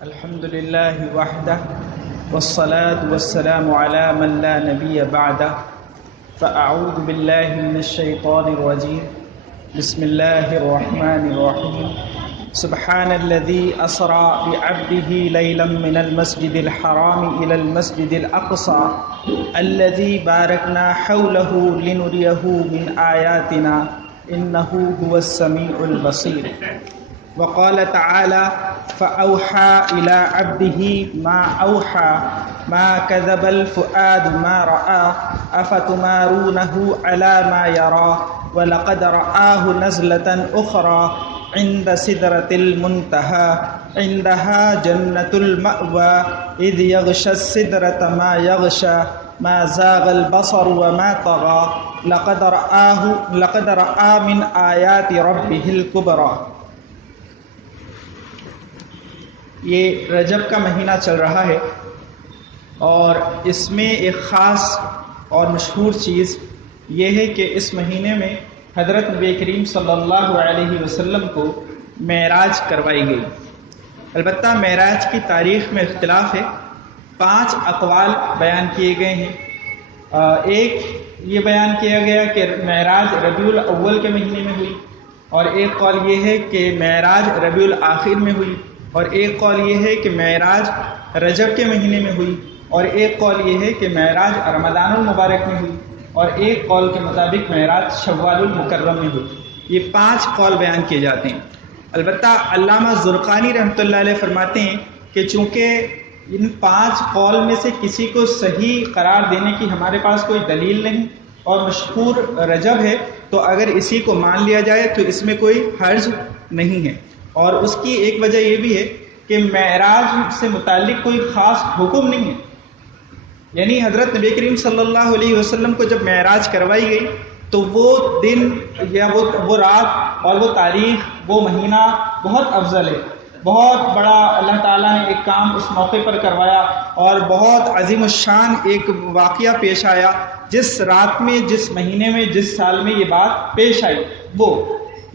الحمد لله وحده والصلاة والسلام على من لا نبي بعده فأعوذ بالله من الشيطان الرجيم بسم الله الرحمن الرحيم سبحان الذي أسرى بعبده ليلا من المسجد الحرام إلى المسجد الأقصى الذي باركنا حوله لنريه من آياتنا إنه هو السميع البصير. وقال تعالى فأوحى إلى عبده ما أوحى ما كذب الفؤاد ما رأى أفتمارونه على ما يرى ولقد رآه نزلة أخرى عند سدرة المنتهى عندها جنة المأوى إذ يغشى السدرة ما يغشى ما زاغ البصر وما طغى لقد رأى من آيات ربه الكبرى. یہ رجب کا مہینہ چل رہا ہے اور اس میں ایک خاص اور مشہور چیز یہ ہے کہ اس مہینے میں حضرت نبی کریم صلی اللہ علیہ وسلم کو معراج کروائی گئی. البتہ معراج کی تاریخ میں اختلاف ہے. 5 اقوال بیان کیے گئے ہیں. ایک یہ بیان کیا گیا کہ معراج ربیع الاول کے مہینے میں ہوئی، اور ایک قول یہ ہے کہ معراج ربیع الاخر میں ہوئی، اور ایک قول یہ ہے کہ معراج رجب کے مہینے میں ہوئی، اور ایک قول یہ ہے کہ معراج رمضان المبارک میں ہوئی، اور ایک قول کے مطابق معراج شوال المکرم میں ہوئی. یہ 5 قول بیان کیے جاتے ہیں. البتہ علامہ زرقانی رحمۃ اللہ علیہ فرماتے ہیں کہ چونکہ ان 5 قول میں سے کسی کو صحیح قرار دینے کی ہمارے پاس کوئی دلیل نہیں اور مشہور رجب ہے، تو اگر اسی کو مان لیا جائے تو اس میں کوئی حرج نہیں ہے. اور اس کی ایک وجہ یہ بھی ہے کہ معراج سے متعلق کوئی خاص حکم نہیں ہے. یعنی حضرت نبی کریم صلی اللہ علیہ وسلم کو جب معراج کروائی گئی تو وہ دن یا وہ رات اور وہ تاریخ، وہ مہینہ بہت افضل ہے. بہت بڑا اللہ تعالیٰ نے ایک کام اس موقع پر کروایا اور بہت عظیم الشان ایک واقعہ پیش آیا. جس رات میں، جس مہینے میں، جس سال میں یہ بات پیش آئی وہ،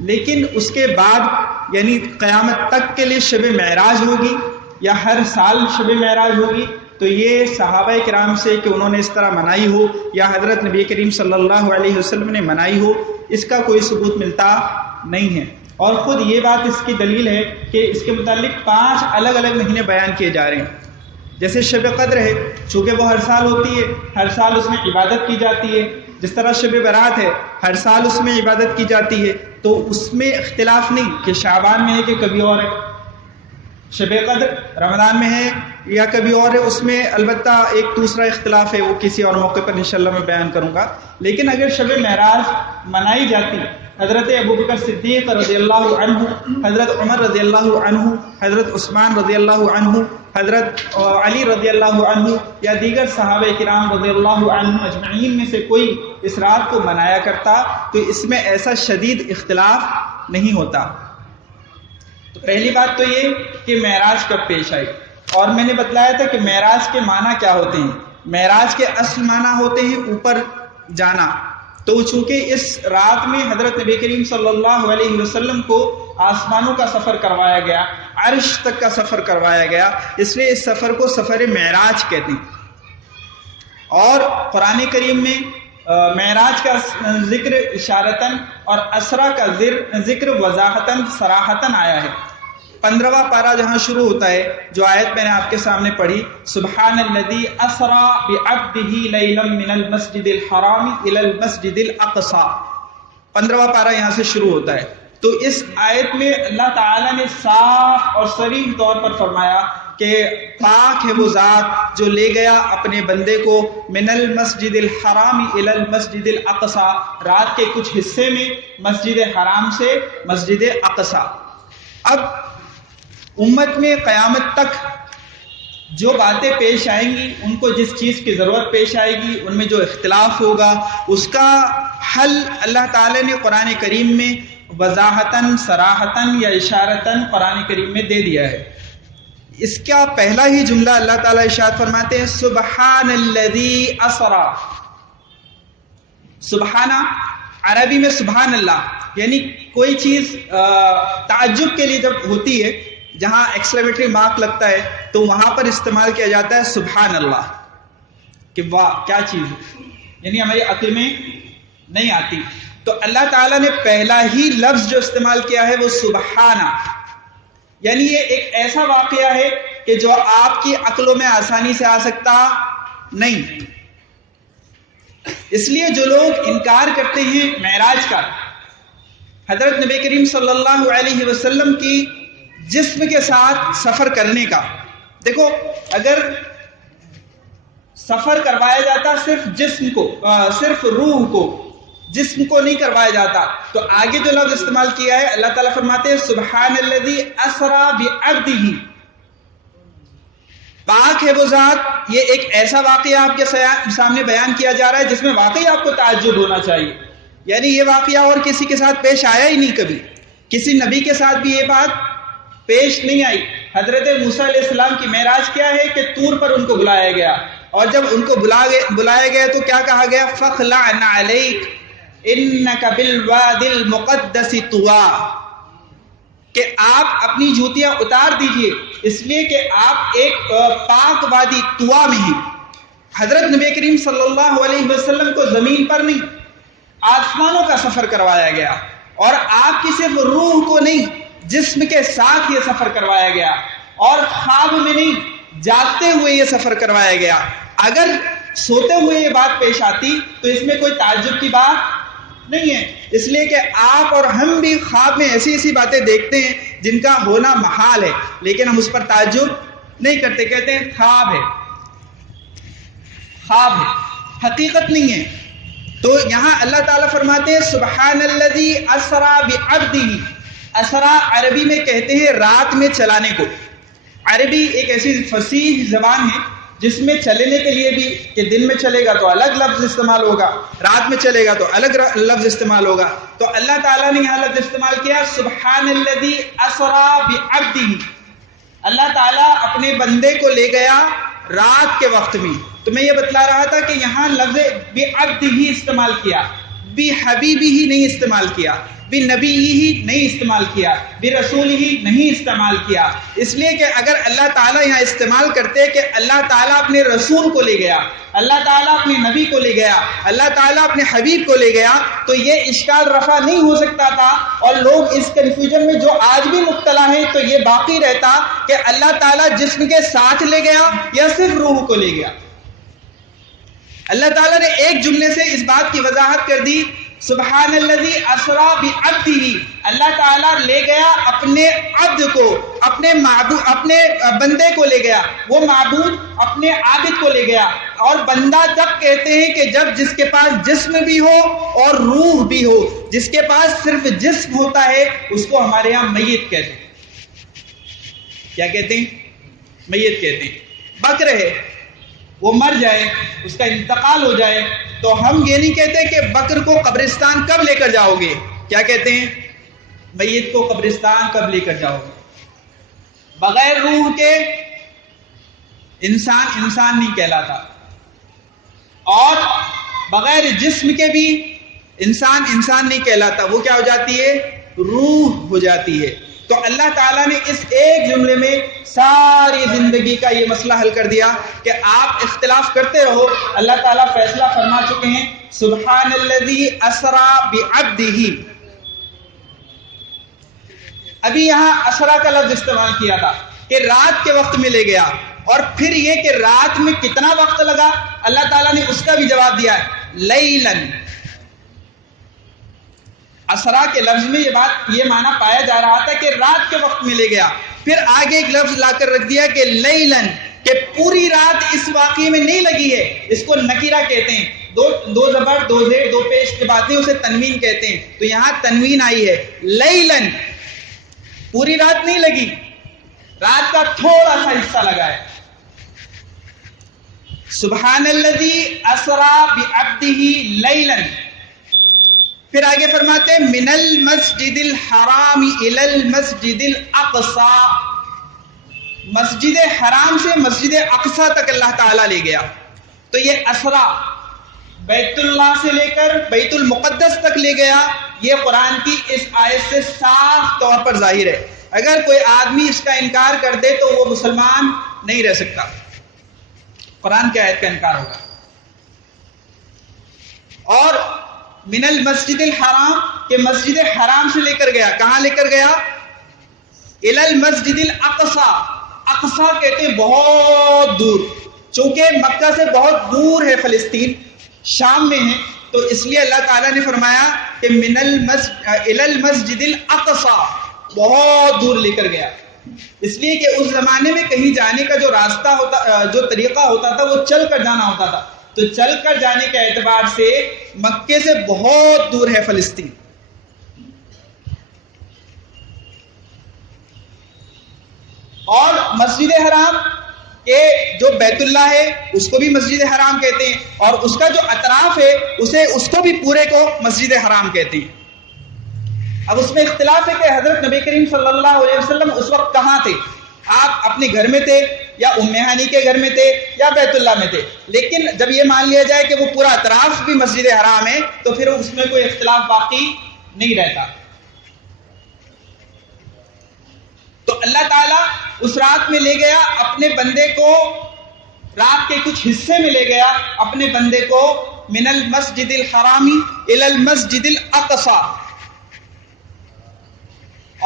لیکن اس کے بعد یعنی قیامت تک کے لیے شب معراج ہوگی یا ہر سال شب معراج ہوگی، تو یہ صحابہ کرام سے کہ انہوں نے اس طرح منائی ہو یا حضرت نبی کریم صلی اللہ علیہ وسلم نے منائی ہو، اس کا کوئی ثبوت ملتا نہیں ہے. اور خود یہ بات اس کی دلیل ہے کہ اس کے متعلق 5 الگ الگ مہینے بیان کیے جا رہے ہیں. جیسے شب قدر ہے، چونکہ وہ ہر سال ہوتی ہے، ہر سال اس میں عبادت کی جاتی ہے. جس طرح شب برات ہے، ہر سال اس میں عبادت کی جاتی ہے، تو اس میں اختلاف نہیں کہ شعبان میں ہے کہ کبھی اور ہے. شب قدر رمضان میں ہے یا کبھی اور ہے، اس میں البتہ ایک دوسرا اختلاف ہے، وہ کسی اور موقع پر انشاءاللہ میں بیان کروں گا. لیکن اگر شب معراج منائی جاتی، حضرت ابوبکر صدیق رضی اللہ عنہ، حضرت عمر رضی اللہ عنہ، حضرت عثمان رضی اللہ عنہ، حضرت علی رضی اللہ عنہ یا دیگر صحابہ کرام رضی اللہ عنہ اجمعین میں سے کوئی اس رات کو منایا کرتا تو اس میں ایسا شدید اختلاف نہیں ہوتا. تو پہلی بات تو یہ کہ معراج کب پیش آئی، اور میں نے بتلایا تھا کہ معراج کے معنی کیا ہوتے ہیں. معراج کے اصل معنی ہوتے ہیں اوپر جانا. تو چونکہ اس رات میں حضرت نبی کریم صلی اللہ علیہ وسلم کو آسمانوں کا سفر کروایا گیا، عرش تک کا سفر کروایا گیا، اس لیے اس سفر کو سفر معراج کہتے ہیں. اور قرآن کریم میں معراج کا ذکر اشارتاً اور اسرا کا ذکر وضاحتاً صراحتاً آیا ہے. 15واں پارہ جہاں شروع ہوتا ہے، جو آیت میں نے آپ کے سامنے پڑھی، سبحان الذی اسرا بعبدہ لیلا من المسجد الحرام الی المسجد الاقصی، 15واں پارہ یہاں سے شروع ہوتا ہے. تو اس آیت میں اللہ تعالیٰ نے صاف اور صریح طور پر فرمایا کہ پاک ہے وہ ذات جو لے گیا اپنے بندے کو من المسجد الحرام الی المسجد الاقصی، رات کے کچھ حصے میں مسجد حرام سے مسجد اقصی. اب امت میں قیامت تک جو باتیں پیش آئیں گی، ان کو جس چیز کی ضرورت پیش آئے گی، ان میں جو اختلاف ہوگا، اس کا حل اللہ تعالیٰ نے قرآن کریم میں وضاحتاً صراحتاً یا اشارتاً قرآن کریم میں دے دیا ہے. اس کا پہلا ہی جملہ اللہ تعالیٰ ارشاد فرماتے ہیں سبحان الذی اسرا. سبحانہ عربی میں سبحان اللہ، یعنی کوئی چیز تعجب کے لیے جب ہوتی ہے جہاں ایکسکلیمیٹری مارک لگتا ہے تو وہاں پر استعمال کیا جاتا ہے سبحان اللہ، کہ واہ کیا چیز ہے، یعنی ہماری عقل میں نہیں آتی. تو اللہ تعالیٰ نے پہلا ہی لفظ جو استعمال کیا ہے وہ سبحانہ، یعنی یہ ایک ایسا واقعہ ہے کہ جو آپ کی عقلوں میں آسانی سے آ سکتا نہیں. اس لیے جو لوگ انکار کرتے ہیں معراج کا، حضرت نبی کریم صلی اللہ علیہ وسلم کی جسم کے ساتھ سفر کرنے کا، دیکھو اگر سفر کروایا جاتا صرف جسم کو، صرف روح کو، جسم کو نہیں کروایا جاتا، تو آگے جو لفظ استعمال کیا ہے اللہ تعالیٰ فرماتے ہیں سبحان الذی اسریٰ بعبدہ، پاک ہے وہ ذات. یہ ایک ایسا واقعہ آپ کے سامنے بیان کیا جا رہا ہے جس میں واقعی آپ کو تعجب ہونا چاہیے، یعنی یہ واقعہ اور کسی کے ساتھ پیش آیا ہی نہیں، کبھی کسی نبی کے ساتھ بھی یہ بات پیش نہیں آئی. حضرت موسیٰ علیہ السلام کی معراج کیا ہے کہ طور پر ان کو بلایا گیا، اور جب ان کو بلایا گیا تو کیا کہا گیا؟ فَخْلَعْ نَعْلَيْكَ إِنَّكَ بِالْوَادِ الْمُقَدَّسِ طُوًى، کہ آپ اپنی جوتیاں اتار دیجئے، اس لیے کہ آپ ایک پاک وادی طوا میں ہیں. حضرت نبی کریم صلی اللہ علیہ وسلم کو زمین پر نہیں آسمانوں کا سفر کروایا گیا، اور آپ کی صرف روح کو نہیں جسم کے ساتھ یہ سفر کروایا گیا، اور خواب میں نہیں جاگتے ہوئے یہ سفر کروایا گیا. اگر سوتے ہوئے یہ بات پیش آتی تو اس میں کوئی تعجب کی بات نہیں ہے، اس لیے کہ آپ اور ہم بھی خواب میں ایسی ایسی باتیں دیکھتے ہیں جن کا ہونا محال ہے، لیکن ہم اس پر تعجب نہیں کرتے، کہتے ہیں خواب ہے، خواب ہے، حقیقت نہیں ہے. تو یہاں اللہ تعالیٰ فرماتے ہیں سبحان الذی اسریٰ بعبدہ. اسریٰ عربی میں کہتے ہیں رات میں چلانے کو. عربی ایک ایسی فصیح زبان ہے جس میں چلنے کے لیے بھی، کہ دن میں چلے گا تو الگ لفظ استعمال ہوگا، رات میں چلے گا تو الگ لفظ استعمال ہوگا. تو اللہ تعالیٰ نے یہاں لفظ استعمال کیا سبحان الذی اسریٰ بعبدہ. اللہ تعالیٰ اپنے بندے کو لے گیا رات کے وقت میں. تو میں یہ بتلا رہا تھا کہ یہاں لفظ بعبدہ ہی استعمال کیا، بحبیبہ ہی نہیں استعمال کیا، بنبی ہی نہیں استعمال کیا، برسول ہی نہیں استعمال کیا. اس لیے کہ اگر اللہ تعالیٰ یہاں استعمال کرتے کہ اللہ تعالیٰ اپنے رسول کو لے گیا، اللہ تعالیٰ اپنے نبی کو لے گیا، اللہ تعالیٰ اپنے حبیب کو لے گیا، تو یہ اشکال رفع نہیں ہو سکتا تھا، اور لوگ اس کنفیوژن میں جو آج بھی مبتلا ہیں تو یہ باقی رہتا کہ اللہ تعالیٰ جسم کے ساتھ لے گیا یا صرف روح کو لے گیا. اللہ تعالیٰ نے ایک جملے سے اس بات کی وضاحت کر دی سبحان الذی اسریٰ بعبدہ. اللہ تعالیٰ لے گیا اپنے عبد کو، اپنے معبود، اپنے بندے کو لے گیا، وہ معبود اپنے عابد کو لے گیا. اور بندہ جب کہتے ہیں کہ جب جس کے پاس جسم بھی ہو اور روح بھی ہو، جس کے پاس صرف جسم ہوتا ہے اس کو ہمارے ہاں میت کہتے ہیں. کیا کہتے ہیں؟ میت کہتے ہیں. بکر ہے، وہ مر جائے، اس کا انتقال ہو جائے تو ہم یہ نہیں کہتے کہ بکر کو قبرستان کب لے کر جاؤ گے، کیا کہتے ہیں؟ میت کو قبرستان کب لے کر جاؤ گے. بغیر روح کے انسان انسان نہیں کہلاتا، اور بغیر جسم کے بھی انسان انسان نہیں کہلاتا. وہ کیا ہو جاتی ہے؟ روح ہو جاتی ہے. تو اللہ تعالیٰ نے اس ایک جملے میں ساری زندگی کا یہ مسئلہ حل کر دیا کہ آپ اختلاف کرتے رہو، اللہ تعالیٰ فیصلہ فرما چکے ہیں سبحان الذی اسریٰ بعبدہ. ابھی یہاں اسریٰ کا لفظ استعمال کیا تھا کہ رات کے وقت میں لے گیا، اور پھر یہ کہ رات میں کتنا وقت لگا اللہ تعالیٰ نے اس کا بھی جواب دیا ہے لیلاً. اسریٰ کے لفظ میں یہ معنی پایا جا رہا تھا کہ رات کے وقت میں لے گیا. پھر آگے ایک لفظ لا کر رکھ دیا کہ لیلاً، کہ پوری رات اس واقعے میں نہیں لگی ہے. اس کو نکیرہ کہتے ہیں، دو زبر دو زیر دو پیش کے باتیں اسے تنوین کہتے ہیں. تو یہاں تنوین آئی ہے لیلاً، پوری رات نہیں لگی، رات کا تھوڑا سا حصہ لگا ہے. سبحان الذی اسریٰ بعبدہ لیلاً. پھر آگے فرماتے ہیں من المسجد الحرام الی المسجد الاقصی. مسجد حرام سے مسجد اقصی تک اللہ تعالیٰ لے گیا. تو یہ اسریٰ بیت اللہ سے لے کر بیت المقدس تک لے گیا، یہ قرآن کی اس آیت سے صاف طور پر ظاہر ہے. اگر کوئی آدمی اس کا انکار کر دے تو وہ مسلمان نہیں رہ سکتا، قرآن کی آیت کا انکار ہوگا۔ اور من المسجد الحرام کہ مسجد حرام سے لے کر گیا، کہاں لے کر گیا؟ الی المسجد الاقصی، اقصی کہتے ہیں بہت دور، چونکہ مکہ سے بہت دور ہے فلسطین، شام میں ہے، تو اس لیے اللہ تعالیٰ نے فرمایا کہ من المسجد الی المسجد الاقصی، بہت دور لے کر گیا، اس لیے کہ اس زمانے میں کہیں جانے کا جو راستہ ہوتا، جو طریقہ ہوتا تھا وہ چل کر جانا ہوتا تھا، تو چل کر جانے کے اعتبار سے مکے سے بہت دور ہے فلسطین۔ اور مسجد حرام کہ جو بیت اللہ ہے اس کو بھی مسجد حرام کہتے ہیں، اور اس کا جو اطراف ہے اس کو بھی پورے کو مسجد حرام کہتے ہیں۔ اب اس میں اختلاف ہے کہ حضرت نبی کریم صلی اللہ علیہ وسلم اس وقت کہاں تھے؟ آپ اپنے گھر میں تھے یا ام ہانی کے گھر میں تھے یا بیت اللہ میں تھے؟ لیکن جب یہ مان لیا جائے کہ وہ پورا اطراف بھی مسجد حرام ہے تو پھر اس میں کوئی اختلاف باقی نہیں رہتا۔ تو اللہ تعالیٰ اس رات میں لے گیا اپنے بندے کو، رات کے کچھ حصے میں لے گیا اپنے بندے کو، من المسجد الحرامی الی المسجد الاقصی،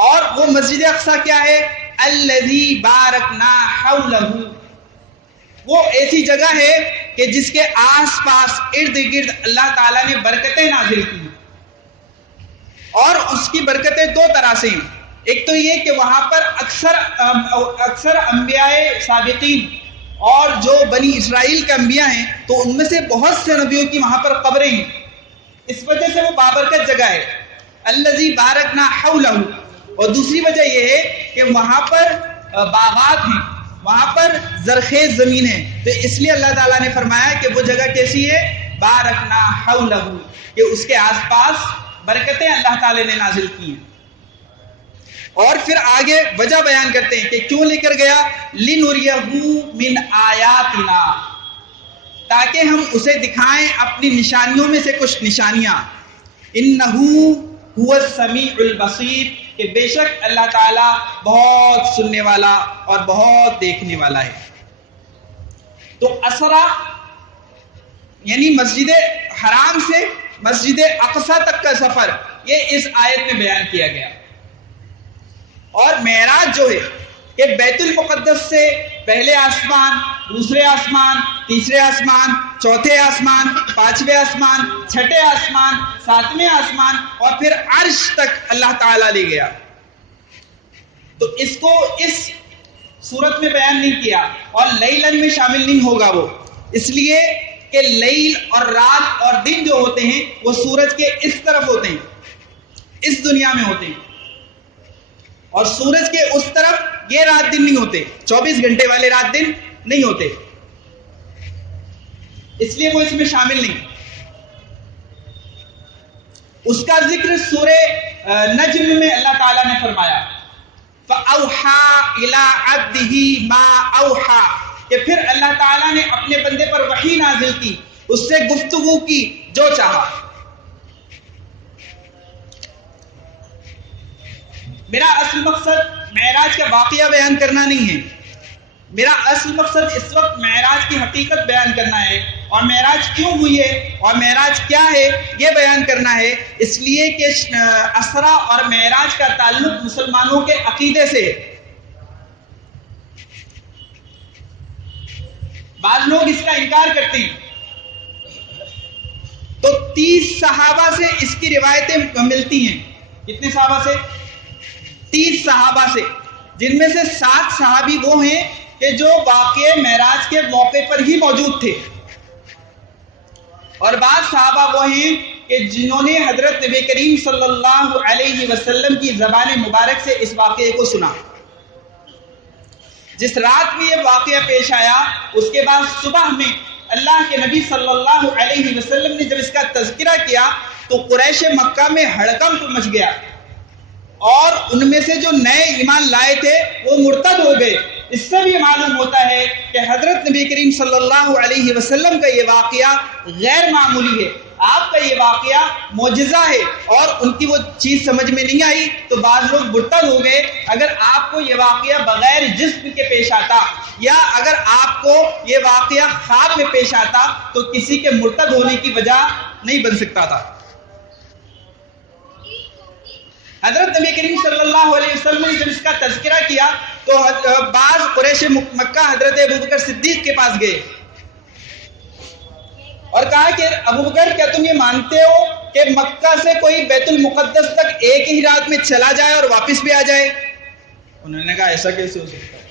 اور وہ مسجد اقصی کیا ہے؟ الذی بارکنا حولہ، وہ ایسی جگہ ہے کہ جس کے آس پاس ارد گرد اللہ تعالیٰ نے برکتیں نازل کی، اور اس کی برکتیں دو طرح سے ہیں۔ ایک تو یہ کہ وہاں پر اکثر انبیاء سابقین اور جو بنی اسرائیل کے انبیاء ہیں تو ان میں سے بہت سے نبیوں کی وہاں پر قبریں ہیں، اس وجہ سے وہ بابرکت جگہ ہے، الذی بارکنا حولہ۔ اور دوسری وجہ یہ ہے کہ وہاں پر باغات ہیں، وہاں پر زرخیز زمین ہے، تو اس لیے اللہ تعالیٰ نے فرمایا کہ وہ جگہ کیسی ہے؟ بارکنا حولہ، کہ اس کے آس پاس برکتیں اللہ تعالیٰ نے نازل کی ہیں۔ اور پھر آگے وجہ بیان کرتے ہیں کہ کیوں لے کر گیا؟ لِنُرِيَهُ مِنْ آیاتنا، تاکہ ہم اسے دکھائیں اپنی نشانیوں میں سے کچھ نشانیاں۔ إِنَّهُ هُوَ السَّمِيعُ الْبَصِيرُ، کہ بے شک اللہ تعالیٰ بہت سننے والا اور بہت دیکھنے والا ہے۔ تو اسرا یعنی مسجد حرام سے مسجد اقصی تک کا سفر یہ اس آیت میں بیان کیا گیا۔ اور معراج جو ہے کہ بیت المقدس سے پہلے آسمان، دوسرے آسمان، تیسرے آسمان، چوتھے آسمان، پانچویں آسمان، چھٹے آسمان، ساتویں آسمان، اور پھر عرش تک اللہ تعالیٰ لے گیا۔ تو اس کو اس صورت میں بیان نہیں کیا، اور لیلن میں شامل نہیں ہوگا وہ، اس لیے کہ لیل اور رات اور دن جو ہوتے ہیں وہ سورج کے اس طرف ہوتے ہیں، اس دنیا میں ہوتے ہیں، اور سورج کے اس طرف یہ رات دن نہیں ہوتے، 24 گھنٹے والے رات دن نہیں ہوتے، اس لیے وہ اس میں شامل نہیں۔ اس کا ذکر سورہ نجم میں اللہ تعالیٰ نے فرمایا فَأَوْحَى إِلَىٰ عَبْدِهِ مَا أَوْحَى، کہ پھر اللہ تعالیٰ نے اپنے بندے پر وحی نازل کی، اس سے گفتگو کی جو چاہا۔ میرا اصل مقصد معراج کا واقعہ بیان کرنا نہیں ہے، میرا اصل مقصد اس وقت معراج کی حقیقت بیان کرنا ہے، اور معراج کیوں ہوئی ہے اور معراج کیا ہے یہ بیان کرنا ہے، اس لیے کہ اسرا اور معراج کا تعلق مسلمانوں کے عقیدے سے ہے۔ بعض لوگ اس کا انکار کرتے ہیں، تو 30 صحابہ سے اس کی روایتیں ملتی ہیں۔ کتنے صحابہ سے؟ 30 صحابہ سے، جن میں سے 7 صحابی وہ ہیں کہ جو واقعہ معراج کے موقع پر ہی موجود تھے، اور بعض صحابہ وہ ہیں کہ جنہوں نے حضرت نبی کریم صلی اللہ علیہ وسلم کی زبان مبارک سے اس واقعے کو سنا۔ جس رات میں یہ واقعہ پیش آیا اس کے بعد صبح میں اللہ کے نبی صلی اللہ علیہ وسلم نے جب اس کا تذکرہ کیا تو قریش مکہ میں ہڑکمپ مچ گیا، اور ان میں سے جو نئے ایمان لائے تھے وہ مرتد ہو گئے۔ اس سے بھی معلوم ہوتا ہے کہ حضرت نبی کریم صلی اللہ علیہ وسلم کا یہ واقعہ غیر معمولی ہے۔ آپ کا یہ واقعہ معجزہ ہے اور ان کی وہ چیز سمجھ میں نہیں آئی تو بعض لوگ مرتد ہو گئے. اگر آپ کو یہ واقعہ بغیر جسم کے پیش آتا یا اگر آپ کو یہ واقعہ خواب میں پیش آتا تو کسی کے مرتد ہونے کی وجہ نہیں بن سکتا تھا. حضرت نبی کریم صلی اللہ علیہ وسلم نے جب اس کا تذکرہ کیا تو بعض قریش مکہ حضرت ابوبکر صدیق کے پاس گئے اور کہا کہ ابوبکر کیا تم یہ مانتے ہو کہ مکہ سے کوئی بیت المقدس تک ایک ہی رات میں چلا جائے اور واپس بھی آ جائے؟ انہوں نے کہا ایسا کیسے ہو سکتا ہے،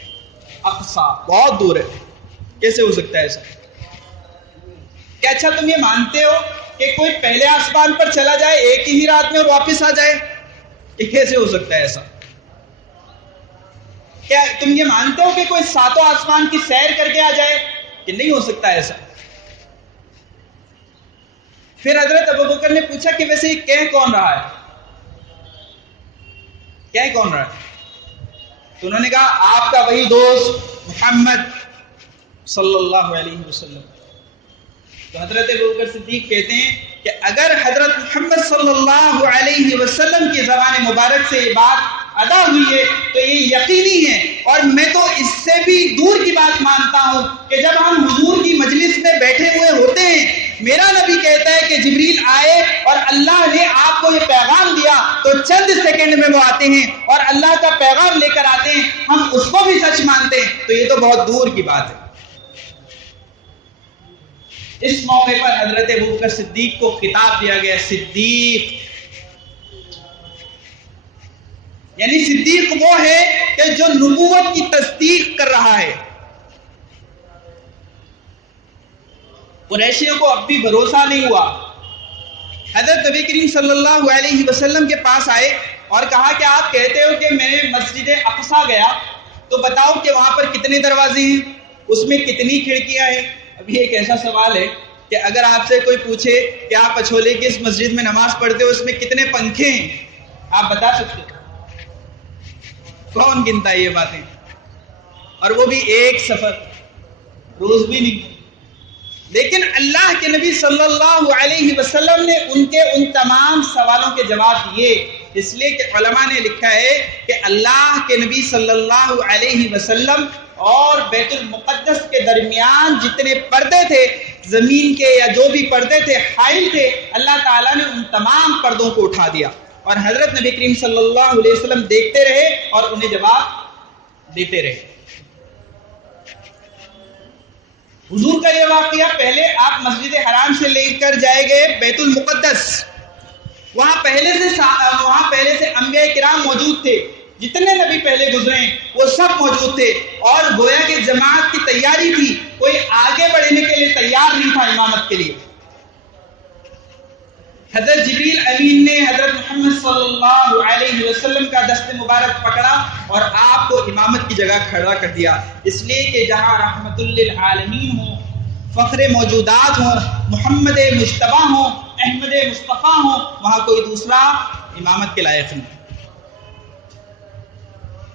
اقصا بہت دور ہے، کیسے ہو سکتا ہے ایسا؟ کیا اچھا تم یہ مانتے ہو کہ کوئی پہلے آسمان پر چلا جائے ایک ہی رات میں اور واپس آ جائے؟ یہ کیسے ہو سکتا ہے ایسا؟ کیا تم یہ مانتے ہو کہ کوئی ساتوں آسمان کی سیر کر کے آ جائے؟ کہ نہیں ہو سکتا ایسا. پھر حضرت ابوبکر نے پوچھا کہ ویسے یہ کہہ کون رہا ہے، کہہ کون رہا ہے؟ تو انہوں نے کہا آپ کا وہی دوست محمد صلی اللہ علیہ وسلم. تو حضرت ابوبکر صدیق کہتے ہیں کہ اگر حضرت محمد صلی اللہ علیہ وسلم کی زبان مبارک سے یہ بات ادا ہوئی ہے تو یہ یقینی ہے. اور میں تو اس سے بھی دور کی بات مانتا ہوں کہ جب ہم حضور کی مجلس میں بیٹھے ہوئے ہوتے ہیں، میرا نبی کہتا ہے کہ جبریل آئے اور اللہ نے آپ کو یہ پیغام دیا تو چند سیکنڈ میں وہ آتے ہیں اور اللہ کا پیغام لے کر آتے ہیں، ہم اس کو بھی سچ مانتے ہیں. تو یہ تو بہت دور کی بات ہے. اس موقع پر حضرت ابوبکر صدیق کو خطاب دیا گیا صدیق، یعنی صدیق وہ ہے کہ جو نبوت کی تصدیق کر رہا ہے. قریشیوں کو اب بھی بھروسہ نہیں ہوا. حضرت نبی کریم صلی اللہ علیہ وسلم کے پاس آئے اور کہا کہ آپ کہتے ہو کہ میں مسجد اقصی گیا تو بتاؤ کہ وہاں پر کتنے دروازے ہیں، اس میں کتنی کھڑکیاں ہیں. ابھی ایک ایسا سوال ہے کہ اگر آپ سے کوئی پوچھے کہ آپ اچھولے کی اس مسجد میں نماز پڑھتے ہو، اس میں کتنے پنکھے ہیں، آپ بتا سکتے ہو؟ کون گنتا ہے یہ باتیں؟ اور وہ بھی ایک سفر، روز بھی نہیں. لیکن اللہ کے نبی صلی اللہ علیہ وسلم نے ان کے ان تمام سوالوں کے جواب دیے. اس لیے کہ علماء نے لکھا ہے کہ اللہ کے نبی صلی اللہ علیہ وسلم اور بیت المقدس کے درمیان جتنے پردے تھے، زمین کے یا جو بھی پردے تھے، حائل تھے، اللہ تعالیٰ نے ان تمام پردوں کو اٹھا دیا اور حضرت نبی کریم صلی اللہ علیہ وسلم دیکھتے رہے اور انہیں جواب دیتے رہے. حضور کا یہ واقعہ، پہلے آپ مسجد حرام سے لے کر جائے گئے بیت المقدس، وہاں پہلے سے انبیاء کرام موجود تھے، جتنے نبی پہلے گزرے وہ سب موجود تھے اور گویا کہ جماعت کی تیاری تھی، کوئی آگے بڑھنے کے لیے تیار نہیں تھا امامت کے لیے. حضرت جبریل امین نے حضرت محمد صلی اللہ علیہ وسلم کا دست مبارک پکڑا اور آپ کو امامت کی جگہ کھڑا کر دیا. اس لیے کہ جہاں رحمت للعالمین ہوں، فخر موجودات ہوں، محمد مجتبیٰ ہوں، احمد مصطفیٰ ہوں، وہاں کوئی دوسرا امامت کے لائق نہیں.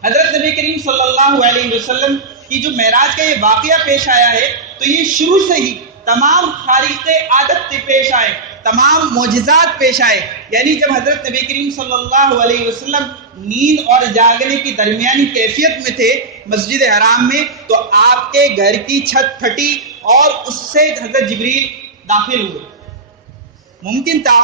حضرت نبی کریم صلی اللہ علیہ وسلم کی جو معراج کا یہ واقعہ پیش آیا ہے تو یہ شروع سے ہی تمام خارق عادت سے پیش آئے، تمام معجزات پیش آئے. یعنی جب حضرت نبی کریم صلی اللہ علیہ وسلم نیند اور جاگنے کی درمیانی کیفیت میں تھے مسجد حرام میں، تو آپ کے گھر کی چھت پھٹی اور اس سے حضرت جبریل داخل ہوئے. ممکن تھا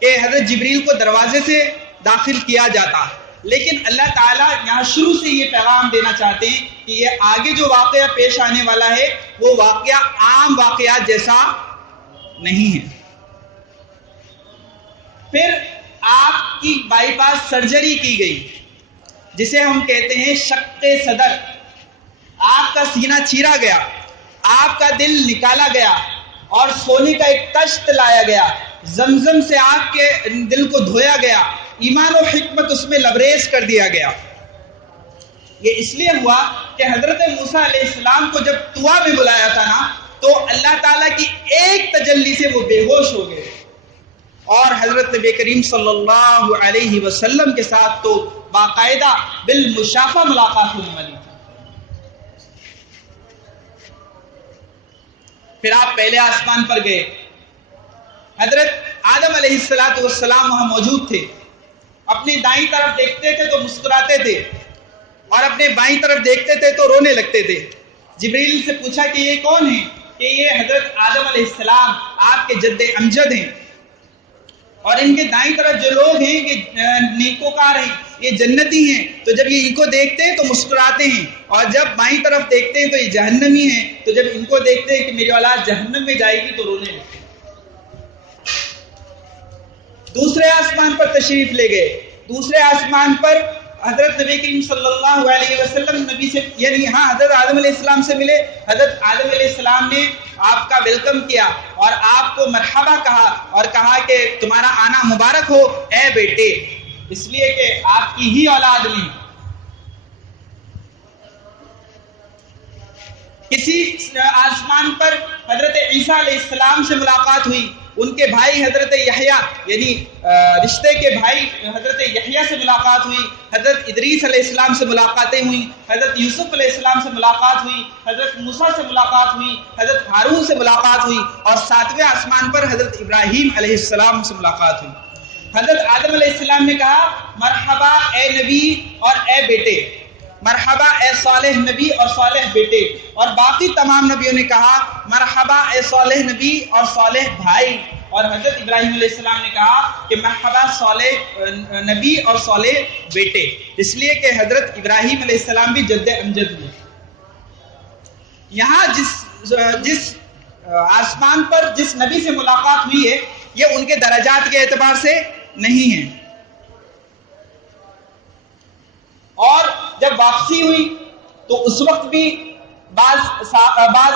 کہ حضرت جبریل کو دروازے سے داخل کیا جاتا، لیکن اللہ تعالیٰ یہاں شروع سے یہ پیغام دینا چاہتے ہیں کہ یہ آگے جو واقعہ پیش آنے والا ہے وہ واقعہ عام واقعات جیسا نہیں ہے. پھر آپ کی بائی پاس سرجری کی گئی جسے ہم کہتے ہیں شق صدر. آپ کا سینہ چیرا گیا، آپ کا دل نکالا گیا اور سونے کا ایک تشت لایا گیا، زمزم سے آپ کے دل کو دھویا گیا، ایمان و حکمت اس میں لبریز کر دیا گیا. یہ اس لیے ہوا کہ حضرت موسیٰ علیہ السلام کو جب طوا میں بلایا تھا نا تو اللہ تعالیٰ کی ایک تجلی سے وہ بے ہوش ہو گئے اور حضرت نبی کریم صلی اللہ علیہ وسلم کے ساتھ تو باقاعدہ بالمشافہ ملاقات ہونے والی تھی. پھر آپ پہلے آسمان پر گئے، حضرت آدم علیہ السلام وہاں موجود تھے. اپنی دائیں طرف دیکھتے تھے تو مسکراتے تھے اور اپنے بائیں طرف دیکھتے تھے تو رونے لگتے تھے. جبریل سے پوچھا کہ یہ کون ہیں؟ کہ یہ حضرت آدم علیہ السلام آپ کے جد امجد ہیں، اور ان کے دائیں طرف جو لوگ ہیں یہ نیکوکار ہیں، یہ جنتی ہیں. تو جب یہ ان کو دیکھتے ہیں تو مسکراتے ہیں، اور جب بائیں طرف دیکھتے ہیں تو یہ جہنمی ہیں. تو جب ان کو دیکھتے ہیں کہ میری اولاد جہنم میں جائے گی تو رونے لگتے ہیں. دوسرے آسمان پر تشریف لے گئے. دوسرے آسمان پر حضرت نبی کریم صلی اللہ علیہ وسلم نبی سے یعنی حضرت آدم علیہ السلام سے ملے. حضرت آدم علیہ السلام نے آپ کا ویلکم کیا اور آپ کو مرحبا کہا اور کہا کہ تمہارا آنا مبارک ہو اے بیٹے، اس لیے کہ آپ کی ہی اولاد میں. کسی آسمان پر حضرت عیسیٰ علیہ السلام سے ملاقات ہوئی. ان کے بھائی حضرت یحییٰ یعنی رشتے کے بھائی حضرت یحییٰ سے ملاقات ہوئی. حضرت ادریس علیہ السلام سے ملاقاتیں ہوئیں. حضرت یوسف علیہ السلام سے ملاقات ہوئی. حضرت موسیٰ سے ملاقات ہوئی. حضرت ہارون سے ملاقات ہوئی. اور ساتویں آسمان پر حضرت ابراہیم علیہ السلام سے ملاقات ہوئی. حضرت آدم علیہ السلام نے کہا مرحبا اے نبی اور اے بیٹے، مرحبا اے صالح نبی اور صالح بیٹے. اور باقی تمام نبیوں نے کہا مرحبا اے صالح نبی اور صالح بھائی. اور حضرت ابراہیم علیہ السلام نے کہا کہ مرحبا صالح نبی اور صالح بیٹے، اس لیے کہ حضرت ابراہیم علیہ السلام بھی جد امجد ہوئے. یہاں جس آسمان پر جس نبی سے ملاقات ہوئی ہے یہ ان کے درجات کے اعتبار سے نہیں ہے. اور جب واپسی ہوئی تو اس وقت بھی بعض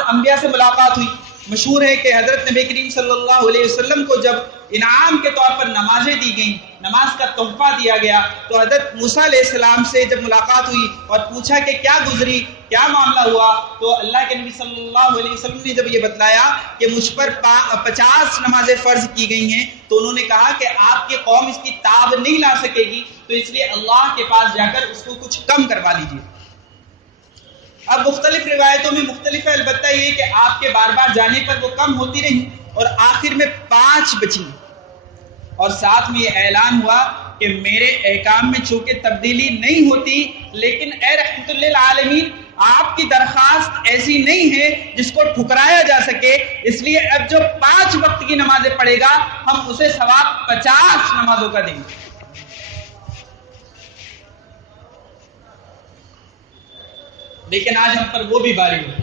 انبیاء سے ملاقات ہوئی. مشہور ہے کہ حضرت نبی کریم صلی اللہ علیہ وسلم کو جب انعام کے طور پر نمازیں دی گئیں، نماز کا تحفہ دیا گیا، تو حضرت موسیٰ علیہ السلام سے جب ملاقات ہوئی اور پوچھا کہ کیا گزری، کیا معاملہ ہوا، تو اللہ کے نبی صلی اللہ علیہ وسلم نے جب یہ بتلایا کہ مجھ پر 50 نمازیں فرض کی گئی ہیں، تو انہوں نے کہا کہ آپ کی قوم اس کی تاب نہیں لا سکے گی، تو اس لیے اللہ کے پاس جا کر اس کو کچھ کم کروا لیجیے. اب مختلف روایتوں میں مختلف ہے، البتہ یہ کہ آپ کے بار بار جانے پر وہ کم ہوتی رہی اور آخر میں 5 بچی. اور ساتھ میں یہ اعلان ہوا کہ میرے احکام میں چونکہ تبدیلی نہیں ہوتی، لیکن اے رحمت للعالمین آپ کی درخواست ایسی نہیں ہے جس کو ٹھکرایا جا سکے، اس لیے اب جو 5 وقت کی نمازیں پڑھے گا ہم اسے ثواب 50 نمازوں کا دیں گے. لیکن آج ہم پر وہ بھی باری ہے.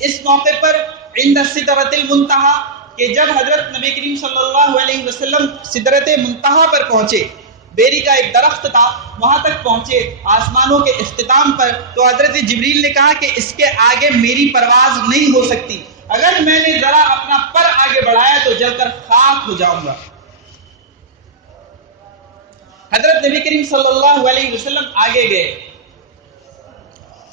اس موقع پر عند سدرۃ المنتہا کہ جب حضرت نبی کریم صلی اللہ علیہ وسلم سدرۃ منتہا پر پہنچے، بیری کا ایک درخت تھا، وہاں تک پہنچے آسمانوں کے اختتام پر، تو حضرت جبریل نے کہا کہ اس کے آگے میری پرواز نہیں ہو سکتی، اگر میں نے ذرا اپنا پر آگے بڑھایا تو جل کر خاک ہو جاؤں گا. حضرت نبی کریم صلی اللہ علیہ وسلم آگے گئے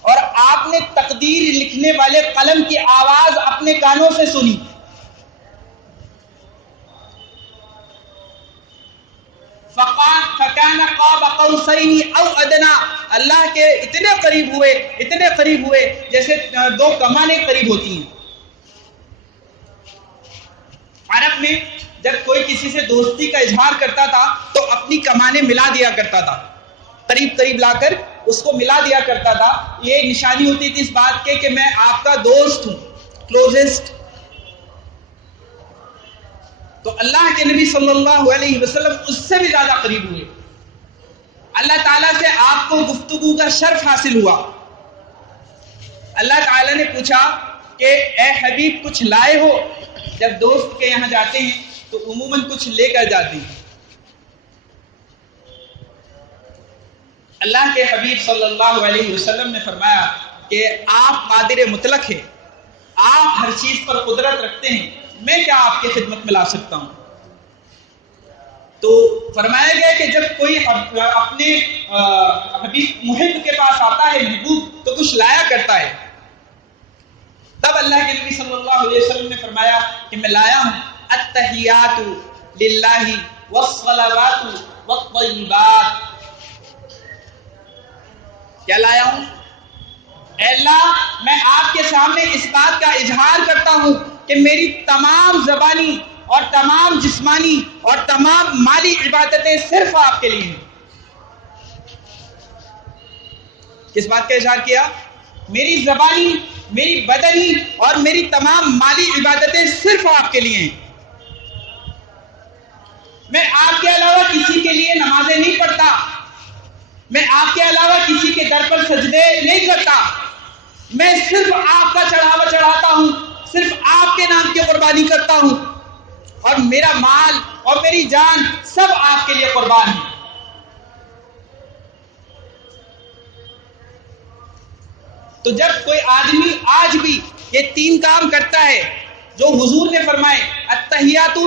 اور آپ نے تقدیر لکھنے والے قلم کی آواز اپنے کانوں سے سنی. فَكَانَ قَابَ قَوْسَيْنِ أَوْ أَدْنَىٰ، اللہ کے اتنے قریب ہوئے جیسے 2 کمانیں قریب ہوتی ہیں. عرب میں جب کوئی کسی سے دوستی کا اظہار کرتا تھا تو اپنی کمانیں ملا دیا کرتا تھا، قریب لا کر اس کو ملا دیا کرتا تھا. یہ نشانی ہوتی تھی اس بات کے کہ میں آپ کا دوست ہوں، کلوزسٹ. تو اللہ کے نبی صلی اللہ علیہ وسلم اس سے بھی زیادہ قریب ہوئے. اللہ تعالیٰ سے آپ کو گفتگو کا شرف حاصل ہوا. اللہ تعالیٰ نے پوچھا کہ اے حبیب کچھ لائے ہو؟ جب دوست کے یہاں جاتے ہیں تو عموماً کچھ لے کر جاتے ہیں. اللہ کے حبیب صلی اللہ علیہ وسلم نے فرمایا کہ آپ قادر مطلق ہیں، آپ ہر چیز پر قدرت رکھتے ہیں، میں کیا آپ کی خدمت میں لا سکتا ہوں؟ تو فرمایا گیا کہ جب کوئی اپنے حبیب محب کے پاس آتا ہے، محبوب، تو کچھ لایا کرتا ہے. تب اللہ کے نبی صلی اللہ علیہ وسلم نے فرمایا کہ میں لایا ہوں التحیات للہ والصلوات والطیبات. کیا لایا ہوں؟ اے اللہ میں آپ کے سامنے اس بات کا اظہار کرتا ہوں کہ میری تمام زبانی اور تمام جسمانی اور تمام مالی عبادتیں صرف آپ کے لیے ہیں۔ کس بات کا اظہار کیا؟ میری زبانی، میری بدنی اور میری تمام مالی عبادتیں صرف آپ کے لیے ہیں۔ میں آپ کے علاوہ کسی کے لیے نمازیں نہیں پڑھتا، میں آپ کے علاوہ کسی کے در پر سجدے نہیں کرتا، میں صرف آپ کا چڑھاوا چڑھاتا ہوں، صرف آپ کے نام کی قربانی کرتا ہوں، اور میرا مال اور میری جان سب آپ کے لیے قربان ہے۔ تو جب کوئی آدمی آج بھی یہ تین کام کرتا ہے جو حضور نے فرمائے التحیات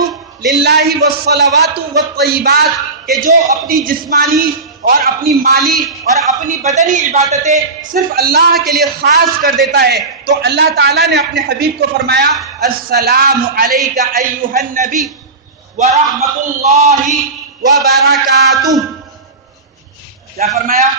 للہ والصلوات والطیبات، کہ جو اپنی جسمانی اور اپنی مالی اور اپنی بدنی عبادتیں صرف اللہ کے لیے خاص کر دیتا ہے، تو اللہ تعالیٰ نے اپنے حبیب کو فرمایا السلام علیک ایھا النبی ورحمۃ اللہ وبرکاتہ۔ کیا فرمایا؟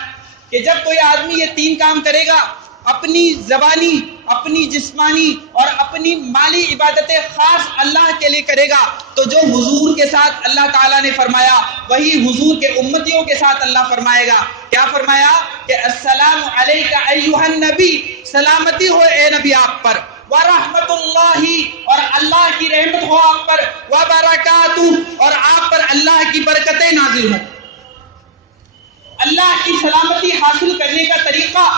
کہ جب کوئی آدمی یہ تین کام کرے گا، اپنی زبانی، اپنی جسمانی اور اپنی مالی عبادتیں خاص اللہ کے لیے کرے گا، تو جو حضور کے ساتھ اللہ تعالیٰ نے فرمایا وہی حضور کے امتیوں کے ساتھ اللہ فرمائے گا۔ کیا فرمایا؟ کہ السلام علیک ایھا النبی، سلامتی ہو اے نبی آپ پر، ورحمۃ اللہ، اور اللہ کی رحمت ہو آپ پر، وبرکاتہ، اور آپ پر اللہ کی برکتیں نازل ہوں۔ اللہ کی سلامتی حاصل کرنے کا طریقہ،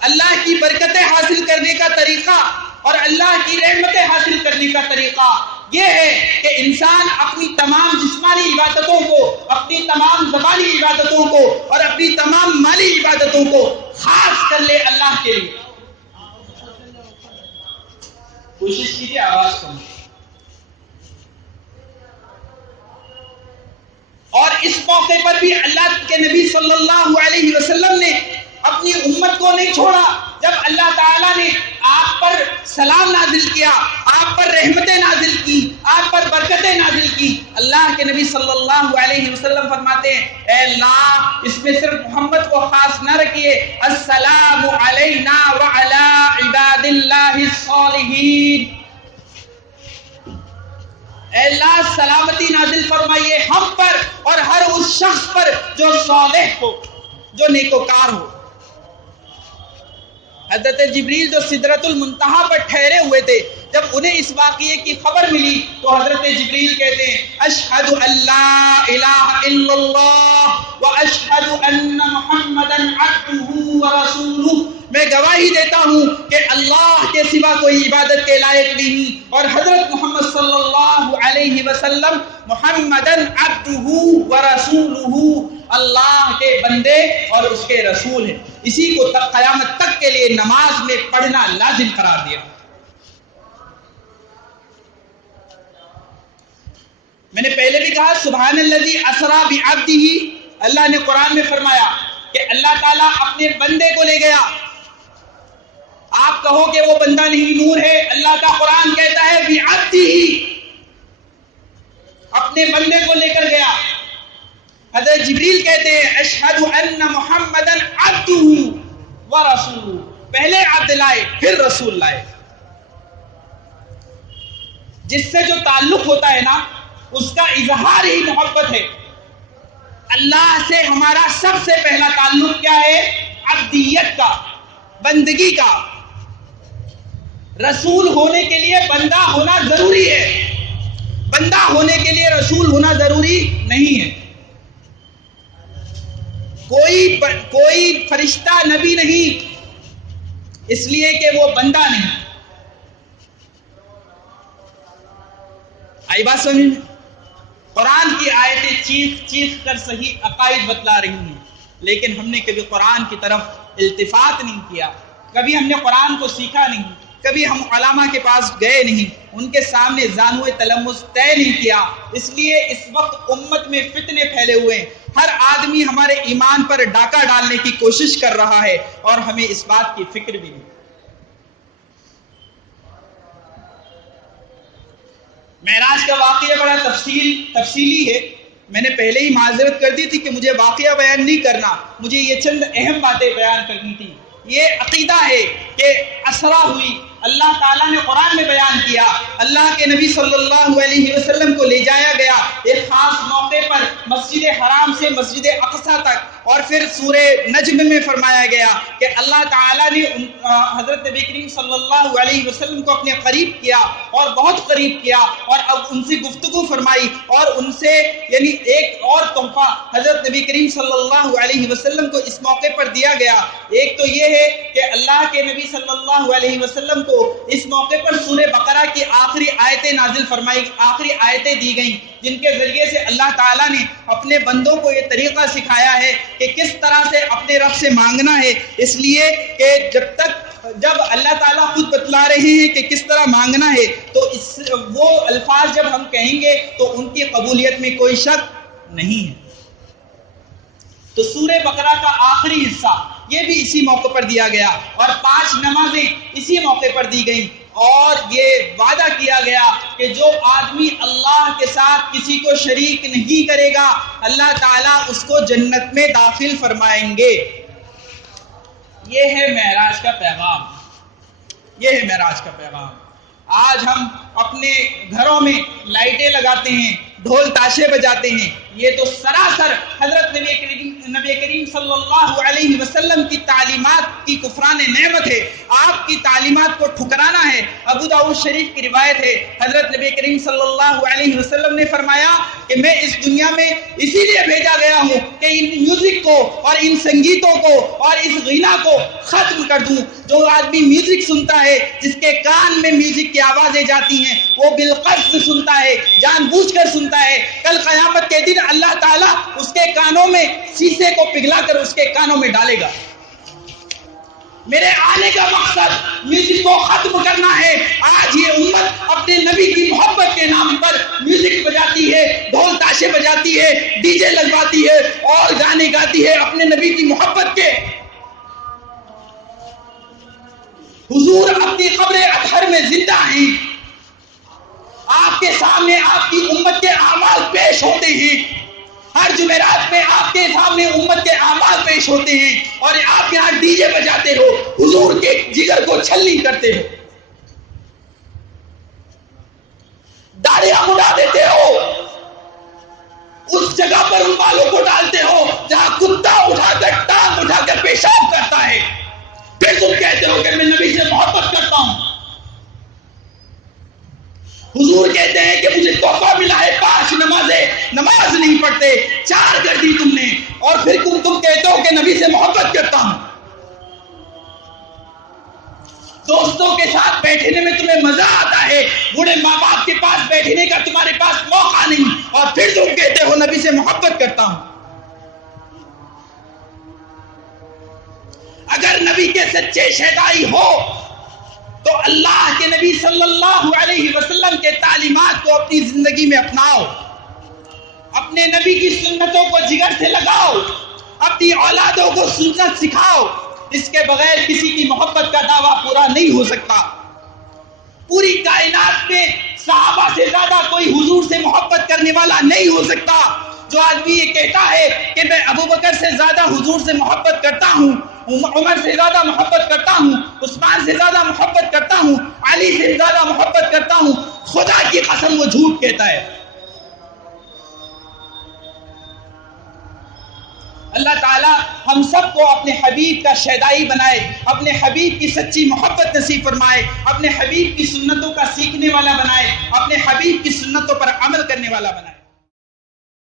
اللہ کی برکتیں حاصل کرنے کا طریقہ اور اللہ کی رحمتیں حاصل کرنے کا طریقہ یہ ہے کہ انسان اپنی تمام جسمانی عبادتوں کو، اپنی تمام زبانی عبادتوں کو اور اپنی تمام مالی عبادتوں کو خاص کر لے اللہ کے لیے۔ کوشش کیجیے آواز سنیں۔ اور اس موقع پر بھی اللہ کے نبی صلی اللہ علیہ وسلم نے اپنی امت کو نہیں چھوڑا۔ جب اللہ تعالیٰ نے آپ پر سلام نازل کیا، آپ پر رحمتیں نازل کی، آپ پر برکتیں نازل کی، اللہ کے نبی صلی اللہ علیہ وسلم فرماتے ہیں اے اللہ اس میں صرف محمد کو خاص نہ رکھیے، السلام علینا وعلی عباد اللہ الصالحین، اے اللہ سلامتی نازل فرمائیے ہم پر اور ہر اس شخص پر جو صالح ہو، جو نیکوکار ہو۔ حضرت جبریل جو سدرۃ المنتہا پر ٹھہرے ہوئے تھے، جب انہیں اس واقعے کی خبر ملی تو حضرت جبریل کہتے ہیں اشہد ان لا الہ الا اللہ واشہد ان محمدا عبدہ ورسولہ، میں گواہی دیتا ہوں کہ اللہ کے سوا کوئی عبادت کے لائق نہیں اور حضرت محمد صلی اللہ علیہ وسلم محمدن عبدہ ورسولہ، اللہ کے بندے اور اس کے رسول ہیں۔ اسی کو قیامت تک کے لیے نماز میں پڑھنا لازم قرار دیا۔ میں نے پہلے بھی کہا سبحان الذی اسری بعبدہ، اللہ نے قرآن میں فرمایا کہ اللہ تعالیٰ اپنے بندے کو لے گیا۔ آپ کہو کہ وہ بندہ نہیں نور ہے، اللہ کا قرآن کہتا ہے بعبدہ، اپنے بندے کو لے کر گیا۔ حضرت جبریل کہتے ہیں اشہد ان محمدن عبدہ ورسولہ، پہلے عبد لائے پھر رسول لائے۔ جس سے جو تعلق ہوتا ہے نا اس کا اظہار ہی محبت ہے۔ اللہ سے ہمارا سب سے پہلا تعلق کیا ہے؟ عبدیت کا، بندگی کا۔ رسول ہونے کے لیے بندہ ہونا ضروری ہے، بندہ ہونے کے لیے رسول ہونا ضروری نہیں ہے۔ کوئی فرشتہ نبی نہیں اس لیے کہ وہ بندہ نہیں۔ آئی بات سمجھ میں؟ قرآن کی آیتیں چیخ چیخ کر صحیح عقائد بتلا رہی ہیں، لیکن ہم نے کبھی قرآن کی طرف التفات نہیں کیا، کبھی ہم نے قرآن کو سیکھا نہیں، کبھی ہم علماء کے پاس گئے نہیں، ان کے سامنے زانوِ تلمس طے نہیں کیا۔ اس لیے اس وقت امت میں فتنے پھیلے ہوئے ہیں، ہر آدمی ہمارے ایمان پر ڈاکہ ڈالنے کی کوشش کر رہا ہے اور ہمیں اس بات کی فکر بھی نہیں۔ معراج کا واقعہ بڑا تفصیلی ہے، میں نے پہلے ہی معذرت کر دی تھی کہ مجھے واقعہ بیان نہیں کرنا، مجھے یہ چند اہم باتیں بیان کرنی تھی۔ یہ عقیدہ ہے کہ اسرا ہوئی، اللہ تعالیٰ نے قرآن میں بیان کیا، اللہ کے نبی صلی اللہ علیہ وسلم کو لے جایا گیا ایک خاص موقع پر مسجد حرام سے مسجد اقصیٰ تک، اور پھر سورہ نجم میں فرمایا گیا کہ اللہ تعالیٰ نے حضرت نبی کریم صلی اللہ علیہ وسلم کو اپنے قریب کیا اور بہت قریب کیا، اور اب ان سے گفتگو فرمائی، اور ان سے یعنی ایک اور تحفہ حضرت نبی کریم صلی اللہ علیہ وسلم کو اس موقع پر دیا گیا۔ ایک تو یہ ہے کہ اللہ کے نبی صلی اللہ علیہ وسلم کو اس موقع پر سورہ بقرہ کی آخری آیتیں نازل فرمائی، آخری آیتیں دی گئیں، جن کے ذریعے سے اللہ تعالیٰ نے اپنے بندوں کو یہ طریقہ سکھایا ہے کہ کس طرح سے اپنے رب سے مانگنا ہے، اس لیے کہ جب اللہ تعالیٰ خود بتلا رہے ہیں کہ کس طرح مانگنا ہے، تو وہ الفاظ جب ہم کہیں گے تو ان کی قبولیت میں کوئی شک نہیں ہے۔ تو سورہ بقرہ کا آخری حصہ یہ بھی اسی موقع پر دیا گیا، اور 5 نمازیں اسی موقع پر دی گئیں، اور یہ وعدہ کیا گیا کہ جو آدمی اللہ کے ساتھ کسی کو شریک نہیں کرے گا اللہ تعالیٰ اس کو جنت میں داخل فرمائیں گے۔ یہ ہے معراج کا پیغام، یہ ہے معراج کا پیغام۔ آج ہم اپنے گھروں میں لائٹیں لگاتے ہیں، ڈھول تاشے بجاتے ہیں، یہ تو سراسر حضرت نبی کریم صلی اللہ علیہ وسلم کی تعلیمات کی کفران نعمت ہے، آپ کی تعلیمات کو ٹھکرانا ہے۔ ابو داؤد شریف کی روایت ہے، حضرت نبی کریم صلی اللہ علیہ وسلم نے فرمایا کہ میں اس دنیا میں اسی لیے بھیجا گیا ہوں کہ ان میوزک کو اور ان سنگیتوں کو اور اس غنا کو ختم کر دوں۔ جو آدمی میوزک سنتا ہے، جس کے کان میں میوزک کی آوازیں جاتی ہیں، وہ بالقصد سنتا ہے، جان بوجھ کر سنتا ہے، کل قیامت کے دن اللہ تعالیٰ اس کے کانوں میں شیشے کو پگھلا کر اس کے کانوں میں ڈالے گا۔ میرے آنے کا مقصد میوزک کو ختم کرنا ہے۔ آج یہ امت اپنے نبی کی محبت کے نام پر میوزک بجاتی ہے، ڈھول تاشے بجاتی ہے، ڈی جے لگواتی ہے اور گانے گاتی ہے اپنے نبی کی محبت کے۔ حضور اپنی قبر اطہر میں زندہ ہیں، آپ کے سامنے آپ کی امت کے اعمال پیش ہوتے ہیں، ہر جمعرات میں آپ کے سامنے امت کے اعمال پیش ہوتے ہیں، اور آپ یہاں ڈی جے بجاتے ہو، حضور کے جگر کو چھلنی کرتے ہو، داڑیاں اڑا دیتے ہو، اس جگہ پر ان بالوں کو ڈالتے ہو جہاں کتا اٹھا کر ٹانگ اٹھا کر پیشاب کرتا ہے، پھر تم کہتے ہو کہ میں نبی سے محبت کرتا ہوں۔ حضور کہتے ہیں کہ مجھے تحفہ ملا ہے 5 نمازیں، نماز نہیں پڑھتے، 4 کر دی تم نے، اور پھر تم کہتے ہو کہ نبی سے محبت کرتا ہوں۔ دوستوں کے ساتھ بیٹھنے میں تمہیں مزہ آتا ہے، بوڑھے ماں باپ کے پاس بیٹھنے کا تمہارے پاس موقع نہیں، اور پھر تم کہتے ہو نبی سے محبت کرتا ہوں۔ اگر نبی کے سچے شیدائی ہو تو اللہ کے نبی صلی اللہ علیہ وسلم کے تعلیمات کو اپنی زندگی میں اپناؤ، اپنے نبی کی سنتوں کو جگر سے لگاؤ، اپنی اولادوں کو سنت سکھاؤ۔ اس کے بغیر کسی کی محبت کا دعویٰ پورا نہیں ہو سکتا۔ پوری کائنات میں صحابہ سے زیادہ کوئی حضور سے محبت کرنے والا نہیں ہو سکتا۔ جو آدمی یہ کہتا ہے کہ میں ابو بکر سے زیادہ حضور سے محبت کرتا ہوں، عمر سے زیادہ محبت کرتا ہوں، عثمان سے زیادہ محبت کرتا ہوں، علی سے زیادہ محبت کرتا ہوں، خدا کی قسم وہ جھوٹ کہتا ہے۔ اللہ تعالیٰ ہم سب کو اپنے حبیب کا شیدائی بنائے، اپنے حبیب کی سچی محبت نصیب فرمائے، اپنے حبیب کی سنتوں کا سیکھنے والا بنائے، اپنے حبیب کی سنتوں پر عمل کرنے والا بنائے۔